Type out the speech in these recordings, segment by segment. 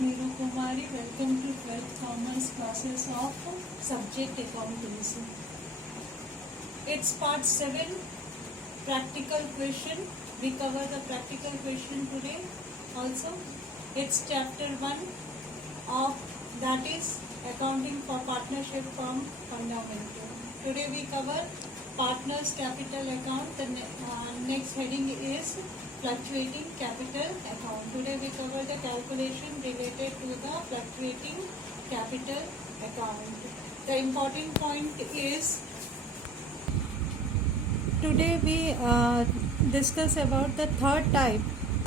Neeru Kumari. Welcome to 12th Commerce classes of subject accountancy. It's part 7, practical question. We cover the practical question today also. It's chapter 1 of, that is, accounting for partnership firm fundamental. Today we cover partners capital account. The next heading is fluctuating capital account. Today we cover the calculation related to the fluctuating capital account. The important point is, today we discuss about the third type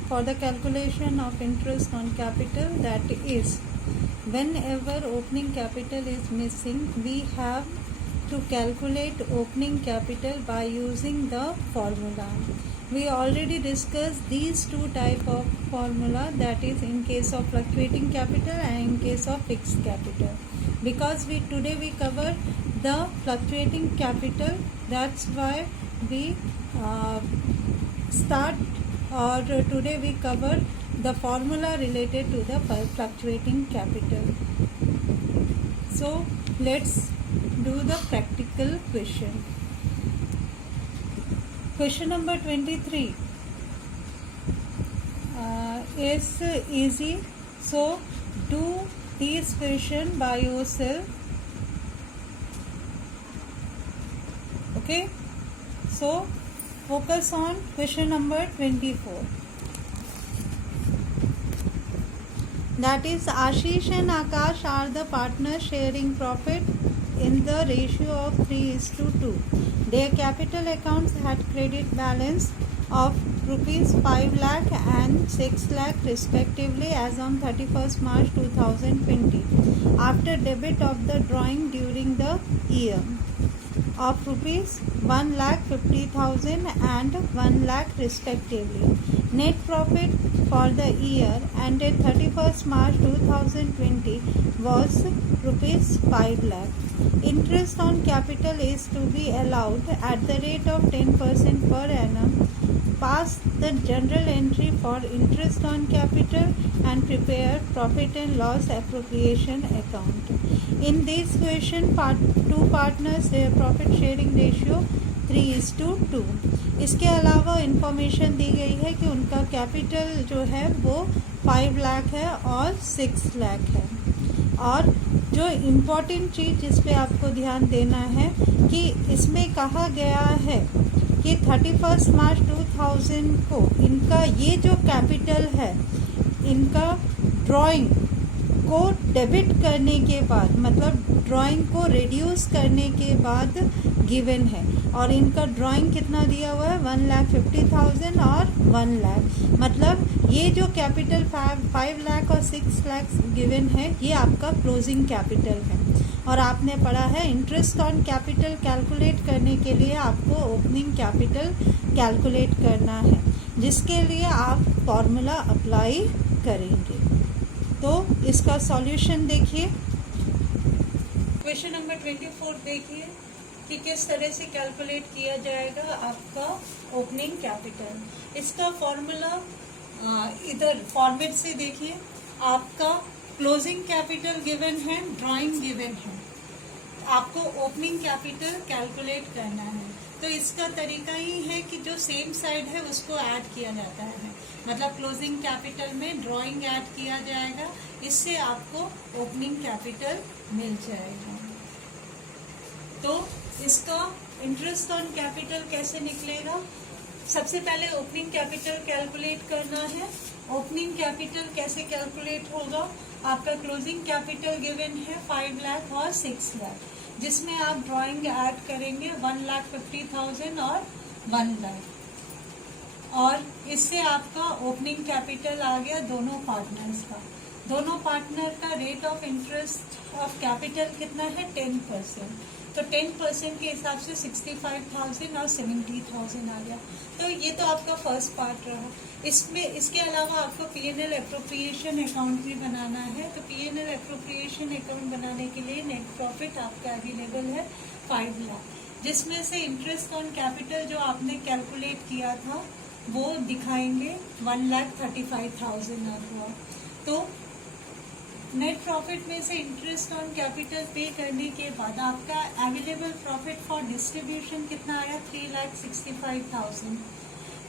for the calculation of interest on capital, that is, whenever opening capital is missing, we have to calculate opening capital by using the formula. We already discussed these two type of formula, that is in case of fluctuating capital and in case of fixed capital. Because today we cover the fluctuating capital, that's why we today we cover the formula related to the fluctuating capital. So let's do the practical question. Question number 23 is easy, so do this question by yourself. Okay, so focus on question number 24. That is, Ashish and Akash are the partners sharing profit in the ratio of 3:2. Their capital accounts had credit balance of rupees 5 lakh and 6 lakh respectively as on 31st March 2020 after debit of the drawing during the year of rupees 1,50,000 and 1 lakh respectively. Net profit for the year ended 31st March 2020 was rupees 5 lakh. Interest on capital is to be allowed at the rate of 10% per annum. Pass the journal entry for interest on capital and prepare profit and loss appropriation account. In this question, two partners, their profit sharing ratio 3:2. इसके अलावा information दी गई है कि उनका capital जो है वो 5 लाख है और 6 लाख है. और जो इम्पोर्टेंट चीज़ जिस पे आपको ध्यान देना है कि इसमें कहा गया है कि 31 मार्च 2000 को इनका ये जो कैपिटल है, इनका ड्राइंग को डेबिट करने के बाद, मतलब ड्राइंग को रिड्यूस करने के बाद गिवन है. और इनका ड्राइंग कितना दिया हुआ है, 1,50,000 और 1 लाख. मतलब ये जो कैपिटल 5 लाख और 6 लाख गिवन है, ये आपका क्लोजिंग कैपिटल है. और आपने पढ़ा है इंटरेस्ट ऑन कैपिटल कैलकुलेट करने के लिए आपको ओपनिंग कैपिटल कैलकुलेट करना है, जिसके लिए आप फॉर्मूला अप्लाई करेंगे. तो इसका सॉल्यूशन देखिए. क्वेश्चन नंबर 24 देखिए कि किस तरह से कैलकुलेट किया जाएगा आपका ओपनिंग कैपिटल. इसका फॉर्मूला इधर फॉर्मेट से देखिए. आपका क्लोजिंग कैपिटल गिवन है, ड्राइंग गिवन है, आपको ओपनिंग कैपिटल कैलकुलेट करना है. तो इसका तरीका ही है कि जो सेम साइड है उसको ऐड किया जाता है. मतलब क्लोजिंग कैपिटल में ड्राइंग ऐड किया जाएगा, इससे आपको ओपनिंग कैपिटल मिल जाएगा. तो इसका इंटरेस्ट ऑन कैपिटल कैसे निकलेगा? सबसे पहले ओपनिंग कैपिटल कैलकुलेट करना है. ओपनिंग कैपिटल कैसे कैलकुलेट होगा? आपका क्लोजिंग कैपिटल गिवन है 5 लाख और 6 लाख, जिसमें आप ड्राइंग ऐड करेंगे 1,50,000 और 1 लाख. और इससे आपका ओपनिंग कैपिटल आ गया दोनों पार्टनर्स का. दोनों पार्टनर का rate of interest of capital कितना है, 10%. तो 10% के हिसाब से 65,000 और 70,000 आ गया. तो ये तो आपका फर्स्ट पार्ट रहा. इसके अलावा आपको P&L एप्रोप्रिएशन अकाउंट भी बनाना है. तो P&L एप्रोप्रिएशन अकाउंट बनाने के लिए नेट प्रॉफिट आपका अवेलेबल है 5 लाख, जिसमें से इंटरेस्ट ऑन कैपिटल जो आपने कैलकुलेट किया था वो दिखाएंगे 1,35,000 हुआ. तो नेट प्रॉफिट में से इंटरेस्ट ऑन कैपिटल पे करने के बाद आपका अवेलेबल प्रॉफिट फॉर डिस्ट्रीब्यूशन कितना आया? 3,65,000।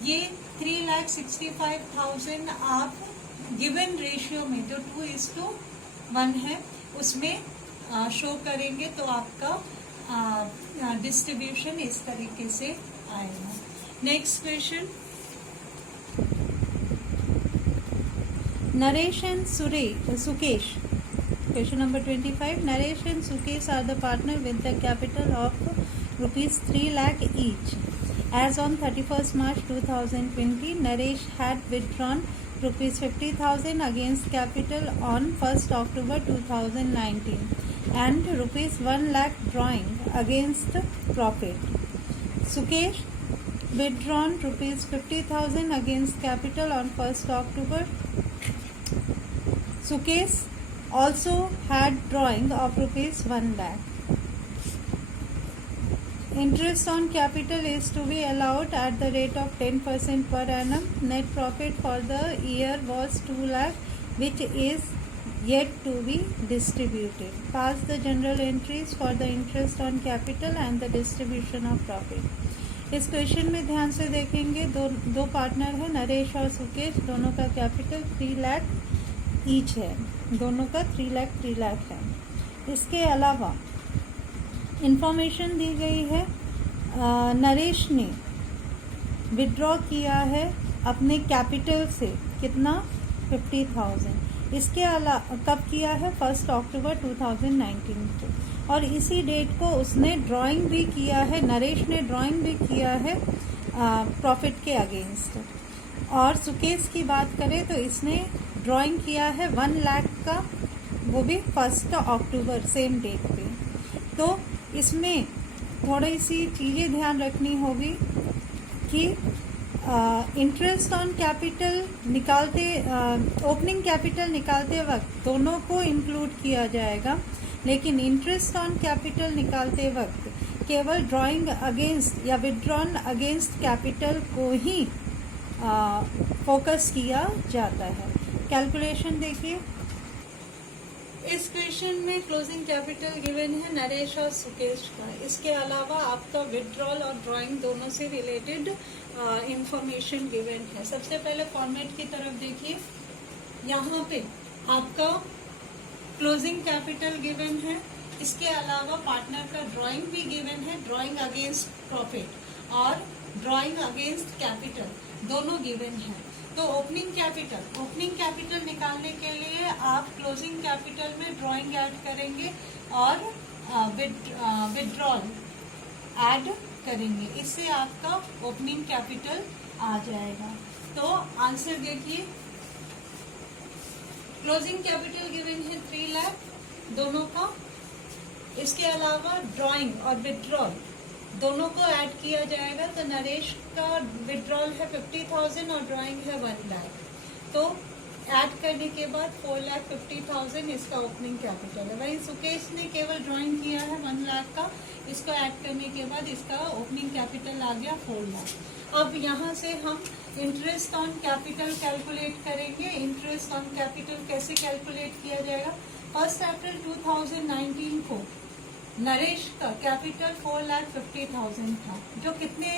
ये 3,65,000 आप गिवन रेशियो में जो 2:1 है उसमें शो करेंगे तो आपका डिस्ट्रीब्यूशन इस तरीके से आएगा। Next question, Naresh and Sukesh. Question number 25. Naresh and Sukesh are the partner with the capital of rupees 3 lakh each. As on 31st March 2020, Naresh had withdrawn rupees 50,000 against capital on 1st October 2019 and rupees 1 lakh drawing against profit. Sukesh withdrawn rupees 50,000 against capital on 1st October. Sukesh also had drawing of rupees 1 lakh. Interest on capital is to be allowed at the rate of 10% per annum. Net profit for the year was 2 lakh, which is yet to be distributed. Pass the general entries for the interest on capital and the distribution of profit. इस question में ध्यान से देखेंगे, दो partner है नरेश और सुकेश, दोनों का कैपिटल 3 लाख ईच है, दोनों का 3 लाख है। इसके अलावा इंफॉर्मेशन दी गई है, नरेश ने विड्रॉ किया है अपने कैपिटल से कितना? 50,000। इसके अलावा कब किया है? 1 अक्टूबर 2019 को, और इसी डेट को उसने ड्राइंग भी किया है, नरेश ने ड्राइंग भी किया है प्रॉफिट के अगेंस्ट। और सुकेश की बात करें तो इसने ड्राइंग किया है 1 लाख का, वो भी 1 अक्टूबर सेम डेट पे। तो इसमें थोड़ी सी चीज़ें ध्यान रखनी होगी कि इंटरेस्ट ऑन कैपिटल निकालते, ओपनिंग कैपिटल निकालते वक्त दोनों को इंक्लूड किया जाएगा, लेकिन इंटरेस्ट ऑन कैपिटल निकालते वक्त केवल ड्राइंग अगेंस्ट या विड्रॉन अगेंस्ट कैपिटल को ही फोकस किया जाता है। कैलकुलेशन देखिए, इस क्वेश्चन में क्लोजिंग कैपिटल गिवन है नरेश और सुकेश का। इसके अलावा आपका विड्रॉल और ड्राइंग दोनों से रिलेटेड इंफॉर्मेशन गिवन है। सबसे पहले फॉर्मेट की तरफ देखिए, यहाँ पे आपका क्लोजिंग कैपिटल गिवन है, इसके अलावा पार्टनर का ड्राइंग भी गिवन है, ड्राइंग अगेंस्ट प्रॉफिट और ड्राइंग अगेंस्ट कैपिटल दोनों गिवन है। तो ओपनिंग कैपिटल निकालने के लिए आप क्लोजिंग कैपिटल में ड्राइंग ऐड करेंगे और विड्रॉल ऐड करेंगे, इससे आपका ओपनिंग कैपिटल आ जाएगा। तो आंसर देखिए, क्लोजिंग कैपिटल गिवन है 3 लाख दोनों का, इसके अलावा ड्राइंग और विड्रॉल दोनों को ऐड किया जाएगा। तो नरेश का विड्रॉल है 50,000 और ड्राइंग है 1 लाख, तो ऐड करने के बाद 4,50,000 इसका ओपनिंग कैपिटल है। वहीं सुकेश ने केवल ड्राइंग किया है 1 लाख का, इसको ऐड करने के बाद इसका ओपनिंग कैपिटल आ गया 4 लाख। अब यहाँ से हम इंटरेस्ट ऑन कैपिटल कैलकुलेट करेंगे। इंटरेस्ट ऑन कैपिटल कैसे कैलकुलेट किया जाएगा? 1 अप्रैल 2019 को नरेश का कैपिटल 4,50,000 था, जो कितने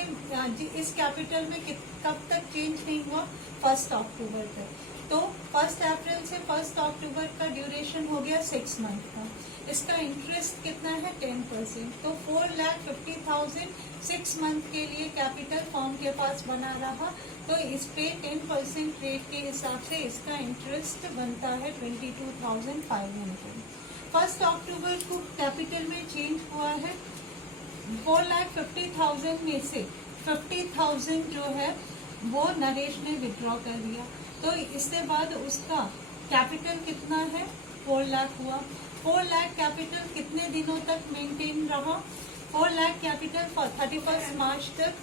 इस कैपिटल में कब तक चेंज नहीं हुआ? 1 अक्टूबर तक। तो 1 अप्रैल से 1 अक्टूबर का ड्यूरेशन हो गया 6 मंथ का। इसका इंटरेस्ट कितना है? 10%। तो 4,50,000 6 मंथ के लिए कैपिटल फॉर्म के पास बना रहा, तो इस पे 10% रेट के हिसाब से इसका इंटरेस्ट बनता है 22,500। 1 अक्टूबर को कैपिटल में चेंज हुआ है, 4,50,000 में से 50,000 जो है वो नरेश ने विड्रॉ कर दिया। तो इसके बाद उसका कैपिटल कितना है? 4 लाख हुआ। 4 लाख कैपिटल कितने दिनों तक मेंटेन रहा? 4 लाख कैपिटल 31 मार्च तक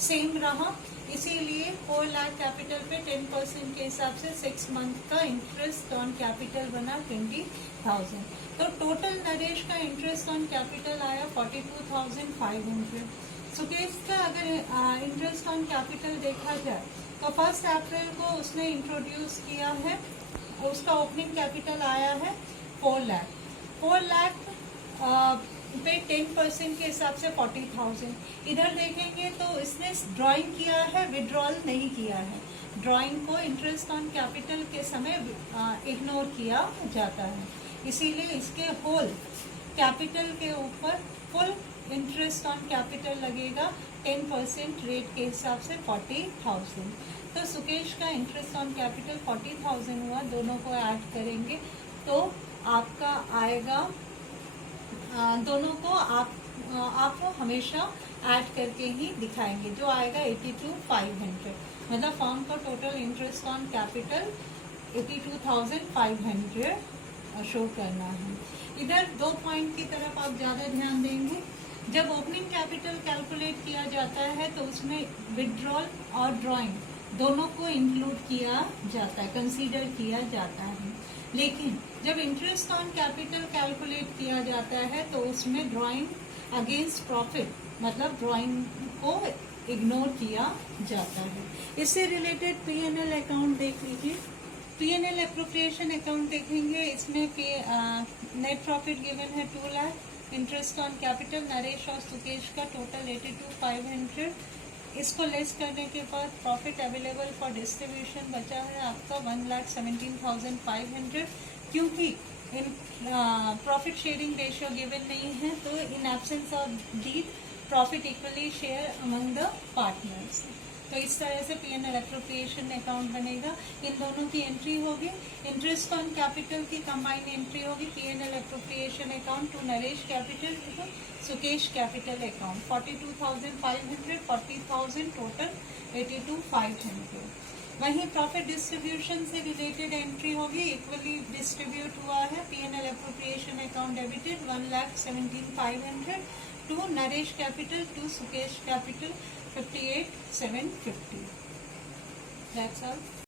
सेम रहा, इसीलिए 4 लाख कैपिटल पे 10% के हिसाब से 6 मंथ का इंटरेस्ट ऑन कैपिटल बना 20,000। तो टोटल नरेश का इंटरेस्ट ऑन कैपिटल आया 42,500। सुकेश का अगर इंटरेस्ट ऑन कैपिटल देखा जाए तो 1 अप्रैल को उसने इंट्रोड्यूस किया है तो उसका ओपनिंग कैपिटल आया है 4 लाख। 4 लाख पे 10% के हिसाब से 40,000। इधर देखेंगे तो इसने ड्राइंग किया है, विड्रॉल नहीं किया है। ड्राइंग को इंटरेस्ट ऑन कैपिटल के समय इग्नोर किया जाता है, इसीलिए इसके होल कैपिटल के ऊपर फुल इंटरेस्ट ऑन कैपिटल लगेगा 10% रेट के हिसाब से 40,000। तो सुकेश का इंटरेस्ट ऑन कैपिटल 40,000 हुआ, दोनों को ऐड करेंगे तो आपका आएगा, दोनों को आप हमेशा ऐड करके ही दिखाएंगे, जो आएगा 82,500। मतलब फर्म का total interest on capital 82,500 show करना है। इधर 2 पॉइंट की तरफ आप ज़्यादा ध्यान देंगे। जब ओपनिंग कैपिटल कैलकुलेट किया जाता है तो उसमें विड्रॉल और ड्राइंग दोनों को इंक्लूड किया जाता है, कंसीडर किया जाता है। लेकिन जब इंटरेस्ट ऑन कैपिटल कैलकुलेट किया जाता है तो उसमें ड्राइंग अगेंस्ट प्रॉफिट, मतलब ड्राइंग को इग्नोर किया जाता है। इससे रिलेटेड P&L अकाउंट देख लीजिए। P&L एप्रोप्रिएशन अकाउंट देखेंगे, इसमें नेट प्रॉफिट गिवन है 2 lakh, interest on capital Naresh और सुकेश का टोटल 82,500। इसको लेस करने के बाद प्रॉफिट अवेलेबल फॉर डिस्ट्रीब्यूशन बचा है आपका 1,17,500। क्योंकि इन प्रॉफिट शेयरिंग रेशियो गिवन नहीं है तो in absence of deed profit equally share among the partners. तो इस तरह से P&L एप्रोप्रिएशन अकाउंट बनेगा। इन दोनों की एंट्री होगी, इंटरेस्ट ऑन कैपिटल की कंबाइंड एंट्री होगी P&L appropriation account to Naresh capital to Sukesh capital account 42,500, 40,000 total 82,500। वहीं प्रॉफिट डिस्ट्रीब्यूशन से रिलेटेड एंट्री होगी, इक्वली डिस्ट्रीब्यूट हुआ है P&L appropriation account debited 1,17,500 to Naresh capital to Sukesh capital 58,750। That's all.